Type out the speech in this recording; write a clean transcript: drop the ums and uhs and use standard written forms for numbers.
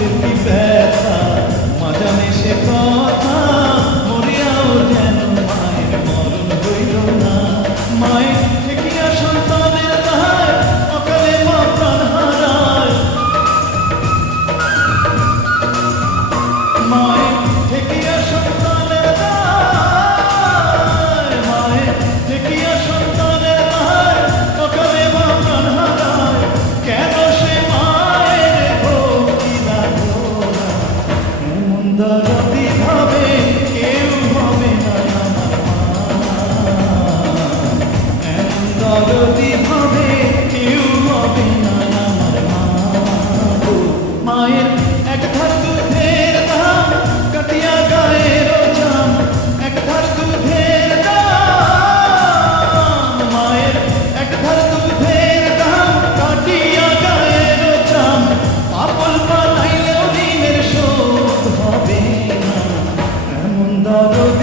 বুকের কি ব্যথা মা জানে সে কথা মরিয়াও যেন মায়ের মরণ হইল না মায়ের ঠেকিয়া সন্তানের দায় অকালে মা প্রাণ হারায় মায়ের ঠেকিয়া সন্তানের দায় মায়ের ঠেকিয়া সন্তানের দায় অকালে মা প্রাণ হারায় কেন সে মায়ের ভক্তি লাগলো না এমন দরদি ভাবে কেউ হবে না আমার মা এমন দরদি ভাবে কেউ হবে না আমার মা মায়ের এক ধার দুধের দাম কাটিয়া গায়ের জাম এক ধার দুধের দাম মায়ের এক ধার দুধের দাম কাটিয়া গায়ের জাম পাপল বানাইলেও দিনের শোধ হবে না এমন দরদ